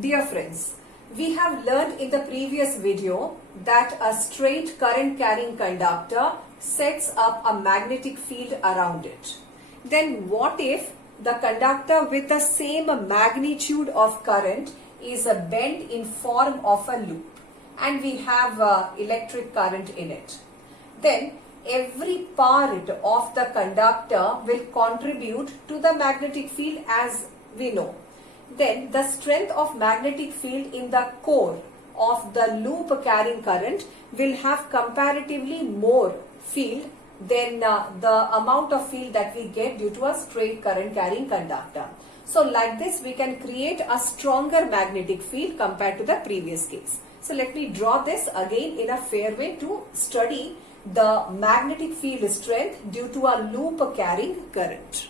Dear friends, we have learned in the previous video that a straight current carrying conductor sets up a magnetic field around it. Then what if the conductor with the same magnitude of current is bent in form of a loop and we have electric current in it? Then every part of the conductor will contribute to the magnetic field as we know. Then the strength of magnetic field in the core of the loop carrying current will have comparatively more field than the amount of field that we get due to a straight current carrying conductor. So like this we can create a stronger magnetic field compared to the previous case. So let me draw this again in a fair way to study the magnetic field strength due to a loop carrying current.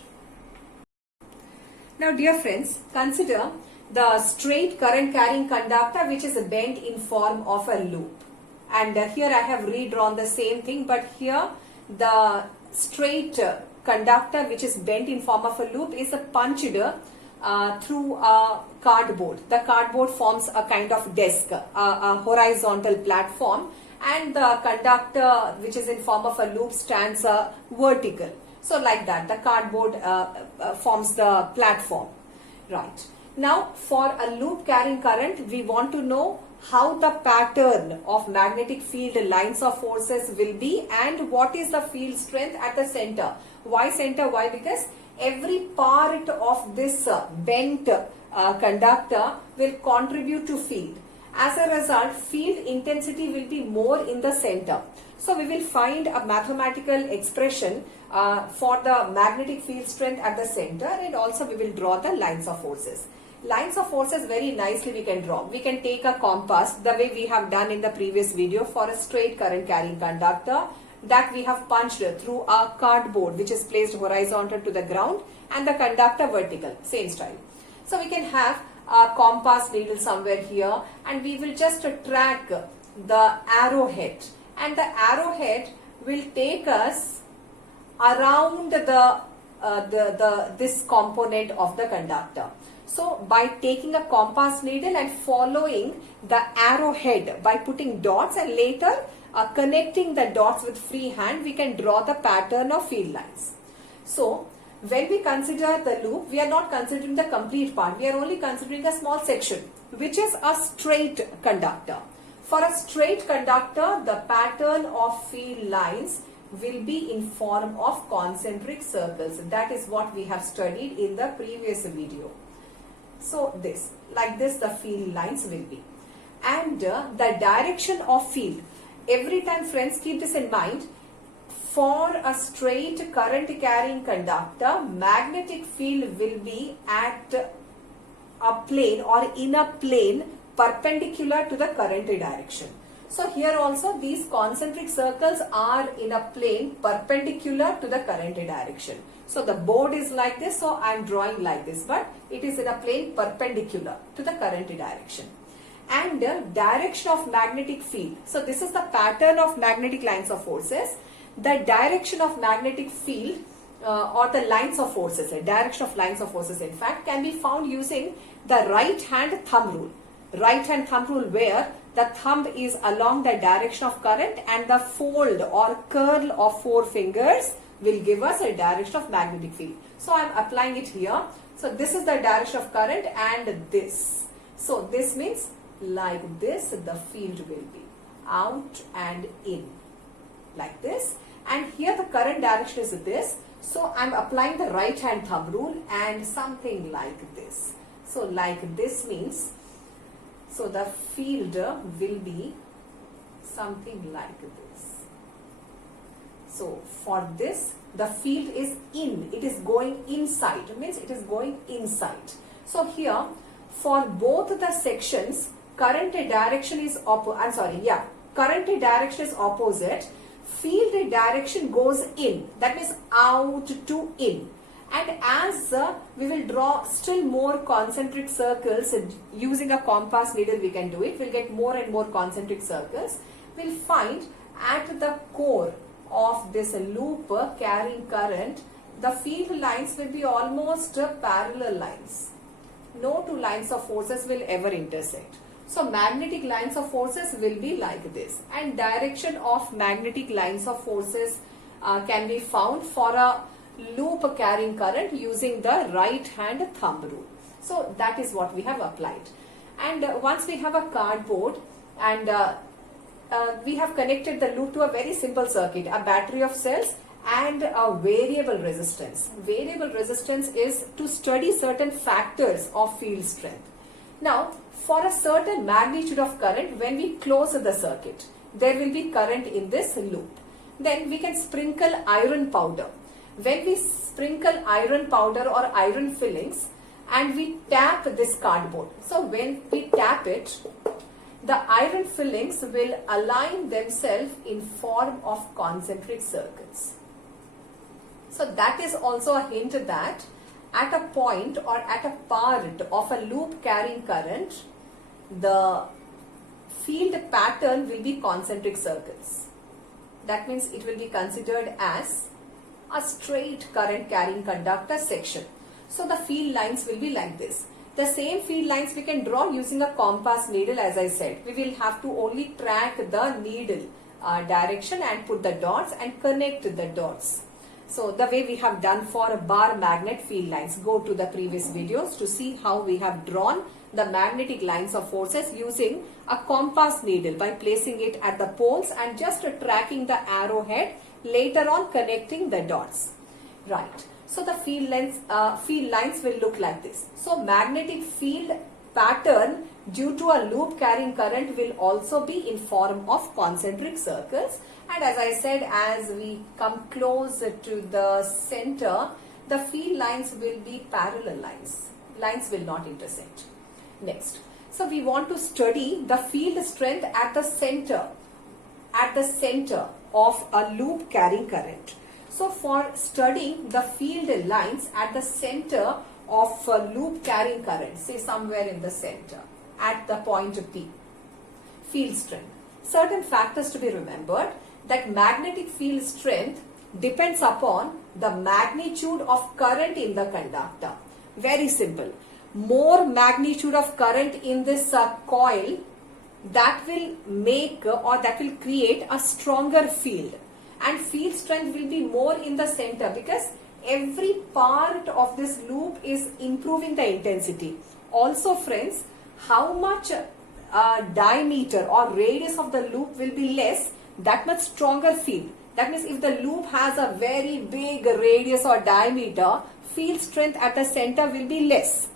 Now dear friends, consider the straight current carrying conductor which is bent in form of a loop. And here I have redrawn the same thing, but here the straight conductor which is bent in form of a loop is punched through a cardboard. The cardboard forms a kind of desk, a horizontal platform, and the conductor which is in form of a loop stands vertical. So like that, the cardboard forms the platform. Right. Now for a loop carrying current, we want to know how the pattern of magnetic field lines of forces will be and what is the field strength at the center. Why center? Why? Because every part of this bent conductor will contribute to field. As a result, field intensity will be more in the center. So we will find a mathematical expression for the magnetic field strength at the center, and also we will draw the lines of forces. Lines of forces very nicely we can draw. We can take a compass the way we have done in the previous video for a straight current carrying conductor that we have punched through a cardboard which is placed horizontal to the ground and the conductor vertical, same style. So we can have a compass needle somewhere here and we will just track the arrowhead, and the arrowhead will take us around this component of the conductor. So by taking a compass needle and following the arrowhead by putting dots and later connecting the dots with free hand, we can draw the pattern of field lines. So when we consider the loop, we are not considering the complete part. We are only considering a small section, which is a straight conductor. For a straight conductor, the pattern of field lines will be in form of concentric circles. That is what we have studied in the previous video. So this, like this, the field lines will be. And the direction of field. Every time, friends, keep this in mind. For a straight current carrying conductor, magnetic field will be at a plane or in a plane perpendicular to the current direction. So here also these concentric circles are in a plane perpendicular to the current direction. So the board is like this, so I am drawing like this, but it is in a plane perpendicular to the current direction. And direction of magnetic field. So this is the pattern of magnetic lines of forces. The direction of magnetic field or the lines of forces, the direction of lines of forces in fact can be found using the right hand thumb rule. Right hand thumb rule where the thumb is along the direction of current and the fold or curl of four fingers will give us a direction of magnetic field. So I am applying it here. So this is the direction of current and this. So this means like this the field will be out and in like this, and here the current direction is this. So I am applying the right hand thumb rule and something like this. So like this means, so the field will be something like this. So for this, the field is in, it is going inside, it means it is going inside. So here for both the sections, current direction is current direction is opposite, field direction goes in, that means out to in. And as we will draw still more concentric circles using a compass needle, we can do it. We'll get more and more concentric circles. We'll find at the core of this loop carrying current, the field lines will be almost parallel lines. no two lines of forces will ever intersect. So magnetic lines of forces will be like this, and direction of magnetic lines of forces can be found for a loop carrying current using the right hand thumb rule. So that is what we have applied. And once we have a cardboard and we have connected the loop to a very simple circuit, a battery of cells and a variable resistance. Variable resistance is to study certain factors of field strength. Now, for a certain magnitude of current, when we close the circuit, there will be current in this loop. Then we can sprinkle iron powder. When we sprinkle iron powder or iron fillings and we tap this cardboard, so when we tap it, the iron fillings will align themselves in form of concentric circles. So that is also a hint that at a point or at a part of a loop carrying current, the field pattern will be concentric circles. That means it will be considered as a straight current carrying conductor section. So the field lines will be like this. The same field lines we can draw using a compass needle, as I said. We will have to only track the needle direction and put the dots and connect the dots. So the way we have done for bar magnet field lines, go to the previous videos to see how we have drawn the magnetic lines of forces using a compass needle by placing it at the poles and just tracking the arrowhead, later on connecting the dots. Right. So the field lines will look like this. So magnetic field pattern due to a loop carrying current will also be in form of concentric circles. And as I said, as we come close to the center, the field lines will be parallel lines. Lines will not intersect. Next. So we want to study the field strength at the center of a loop carrying current. So for studying the field lines at the center of a loop carrying current, say somewhere in the center at the point P, field strength. Certain factors to be remembered, that magnetic field strength depends upon the magnitude of current in the conductor. Very simple. More magnitude of current in this coil, that will make or that will create a stronger field, and field strength will be more in the center because every part of this loop is improving the intensity. Also friends, how much diameter or radius of the loop will be less, that much stronger field. That means if the loop has a very big radius or diameter, field strength at the center will be less.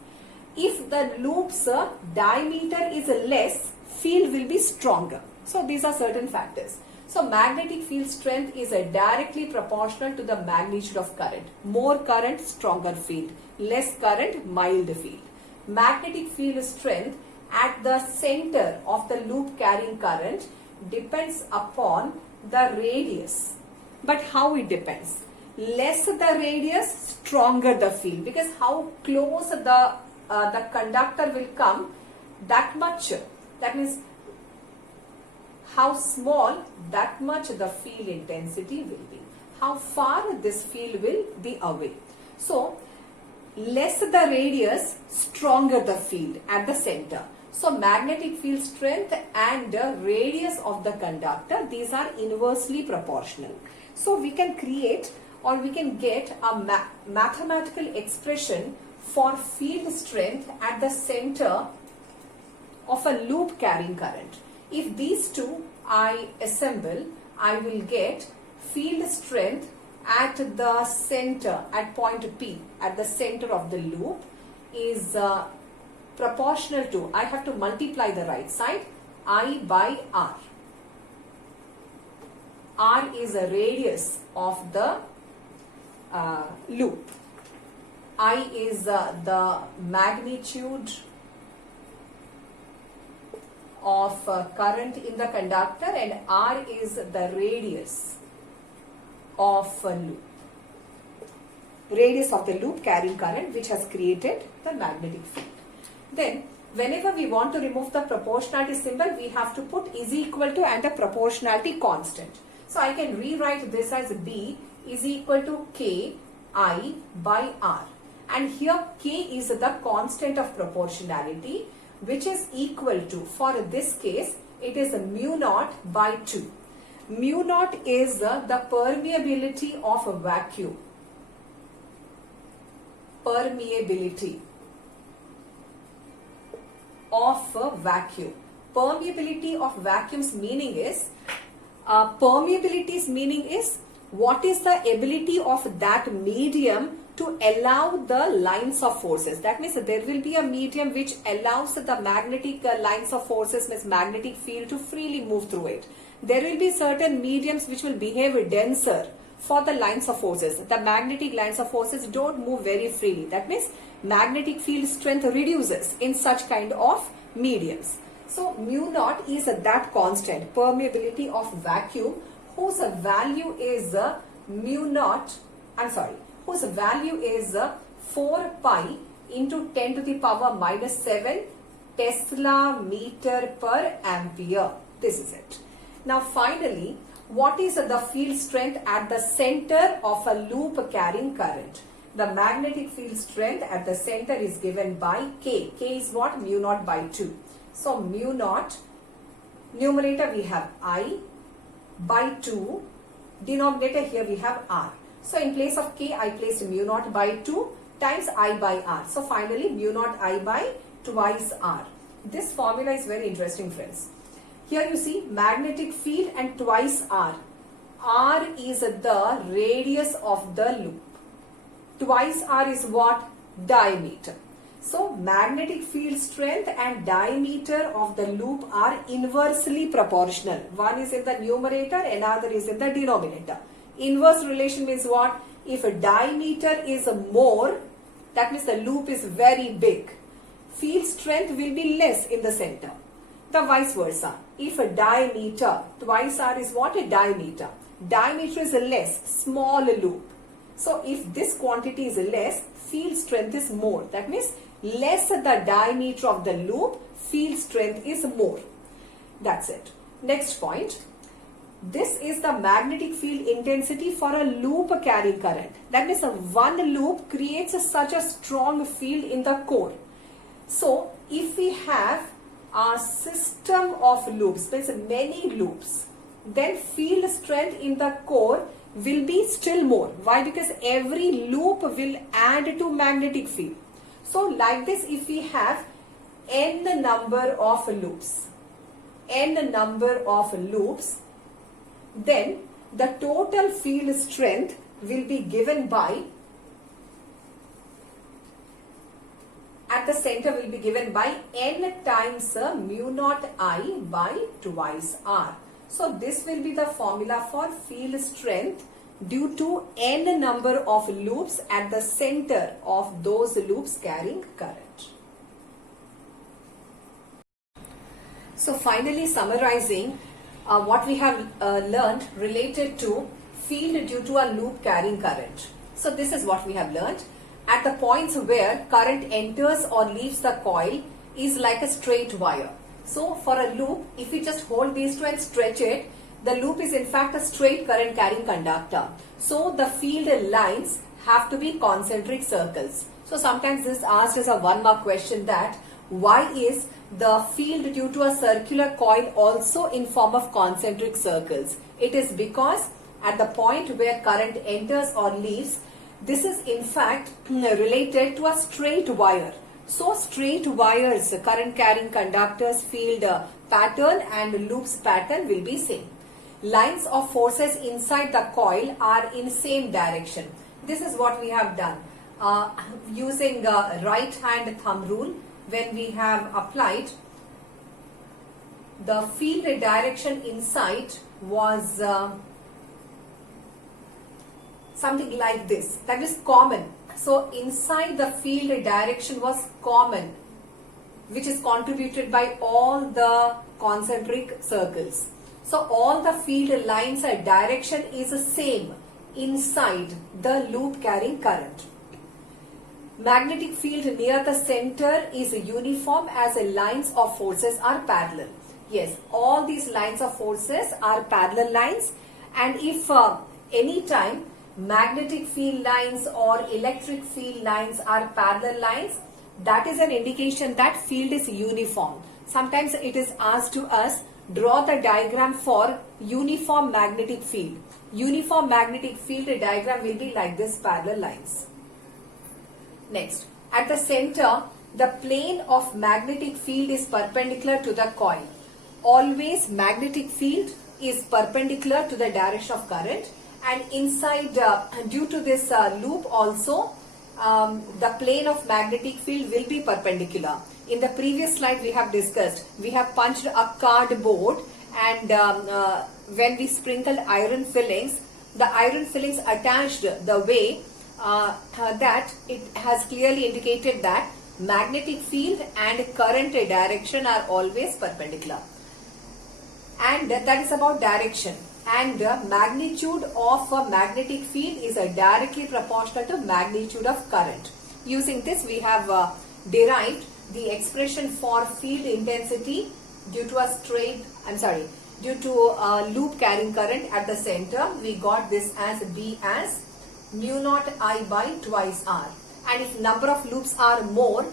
If the loop's diameter is less, field will be stronger. So these are certain factors. So magnetic field strength is directly proportional to the magnitude of current. More current, stronger field. Less current, mild field. Magnetic field strength at the center of the loop carrying current depends upon the radius. But how it depends? Less the radius, stronger the field, because how close the conductor will come, that much, that means how small, that much the field intensity will be. How far this field will be away. So less the radius, stronger the field at the center. So magnetic field strength and the radius of the conductor, these are inversely proportional. So we can create or we can get a mathematical expression for field strength at the center of a loop carrying current. If these two I assemble, I will get field strength at the center, at point P, at the center of the loop is proportional to, I have to multiply the right side, I by R. R is a radius of the loop. I is the magnitude of current in the conductor, and R is the radius of a loop. Radius of the loop carrying current which has created the magnetic field. Then whenever we want to remove the proportionality symbol, we have to put is equal to and a proportionality constant. So I can rewrite this as B is equal to K I by R. and here K is the constant of proportionality, which is equal to, for this case, it is mu naught by 2. Mu naught is the permeability of a vacuum. Permeability of a vacuum. Permeability of vacuum's meaning is, permeability's meaning is what is the ability of that medium to allow the lines of forces. That means there will be a medium which allows the magnetic lines of forces, means magnetic field, to freely move through it. There will be certain mediums which will behave denser for the lines of forces. The magnetic lines of forces don't move very freely. That means magnetic field strength reduces in such kind of mediums. So mu naught is that constant, permeability of vacuum, whose value is whose value is 4 pi into 10 to the power minus 7 Tesla meter per ampere. This is it. Now finally, what is the field strength at the center of a loop carrying current? The magnetic field strength at the center is given by K. K is what? Mu naught by 2. So mu naught, numerator we have I by 2, denominator here we have R. So in place of K, I placed mu naught by 2 times I by R. So finally mu naught I by twice R. This formula is very interesting, friends. Here you see magnetic field and twice R. R is the radius of the loop. Twice R is what? Diameter. So magnetic field strength and diameter of the loop are inversely proportional. One is in the numerator, another is in the denominator. Inverse relation means what? If a diameter is more, that means the loop is very big. Field strength will be less in the center. The vice versa. If a diameter, twice R is what? A diameter. Diameter is less, small loop. So if this quantity is less, field strength is more. That means less the diameter of the loop, field strength is more. That's it. Next point. This is the magnetic field intensity for a loop carrying current. That means one loop creates such a strong field in the core. So if we have a system of loops, means many loops, then field strength in the core will be still more. Why? Because every loop will add to magnetic field. So like this, if we have n number of loops, then the total field strength will be given by, at the center will be given by n times mu naught I by twice R. So this will be the formula for field strength due to n number of loops at the center of those loops carrying current. So finally summarizing what we have learned related to field due to a loop carrying current. So this is what we have learned. At the points where current enters or leaves the coil is like a straight wire. So for a loop, if we just hold these two and stretch it, the loop is in fact a straight current carrying conductor. So the field lines have to be concentric circles. So sometimes this is asked as a 1 mark question, that why is the field due to a circular coil also in form of concentric circles? It is because at the point where current enters or leaves, this is in fact related to a straight wire. So straight wires, current carrying conductors, field pattern and loops pattern will be same. Lines of forces inside the coil are in same direction. This is what we have done. Using right hand thumb rule, when we have applied, the field direction inside was something like this. That is common. So inside the field direction was common, which is contributed by all the concentric circles. So all the field lines direction is the same inside the loop carrying current. Magnetic field near the center is uniform as the lines of forces are parallel. Yes, all these lines of forces are parallel lines, and if any time magnetic field lines or electric field lines are parallel lines, that is an indication that field is uniform. Sometimes it is asked to us, draw the diagram for uniform magnetic field. Uniform magnetic field diagram will be like this, parallel lines. Next, at the center, the plane of magnetic field is perpendicular to the coil. Always magnetic field is perpendicular to the direction of current, and inside, due to this loop also, the plane of magnetic field will be perpendicular. In the previous slide we have discussed, we have punched a cardboard, and when we sprinkled iron fillings, the iron fillings attached the way that it has clearly indicated that magnetic field and current direction are always perpendicular. And that is about direction. And the magnitude of a magnetic field is directly proportional to magnitude of current. Using this, we have derived the expression for field intensity due to a loop carrying current at the center. We got this as B as mu naught I by twice R. And if number of loops are more,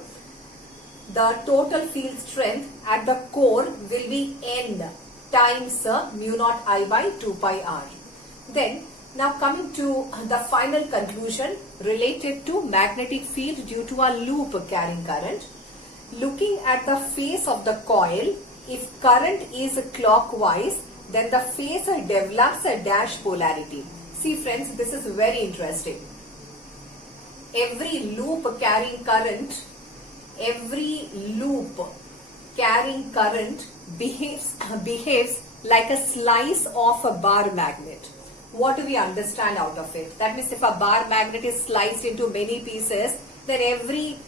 the total field strength at the core will be N times mu naught I by 2 pi R. Then, now coming to the final conclusion related to magnetic field due to a loop carrying current. Looking at the face of the coil, if current is clockwise, then the face develops a dash polarity. See friends, this is very interesting. Every loop carrying current behaves like a slice of a bar magnet. What do we understand out of it? That means if a bar magnet is sliced into many pieces, then every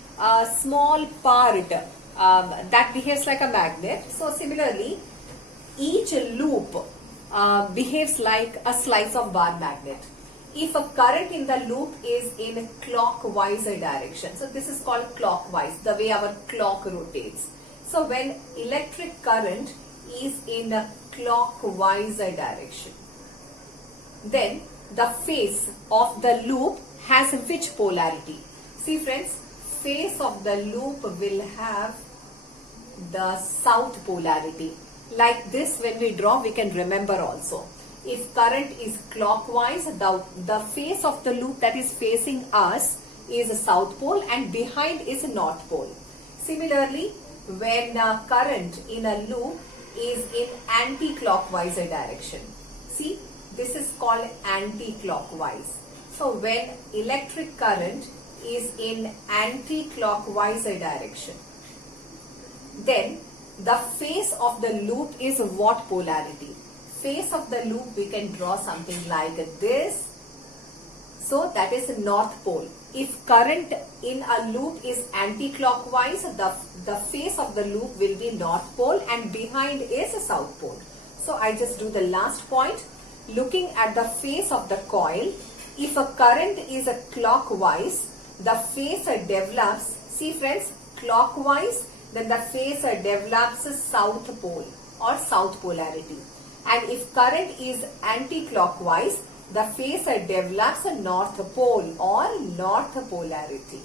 small part that behaves like a magnet. So similarly, each loop behaves like a slice of bar magnet. If a current in the loop is in clockwise direction, so this is called clockwise, the way our clock rotates. So when electric current is in a clockwise direction, then the face of the loop has which polarity? See friends, face of the loop will have the south polarity. Like this, when we draw, we can remember also. If current is clockwise, the face of the loop that is facing us is a south pole and behind is a north pole. Similarly, when current in a loop is in anti-clockwise direction. See, this is called anti-clockwise. So when electric current is in anti-clockwise direction, then the face of the loop is what polarity? Face of the loop we can draw something like this. So that is north pole. If current in a loop is anti-clockwise, the face of the loop will be north pole and behind is a south pole. So I just do the last point. Looking at the face of the coil, if a current is a clockwise, the face develops, see friends, clockwise, then the face develops a south pole or south polarity. And if current is anti-clockwise, the face develops a north pole or north polarity.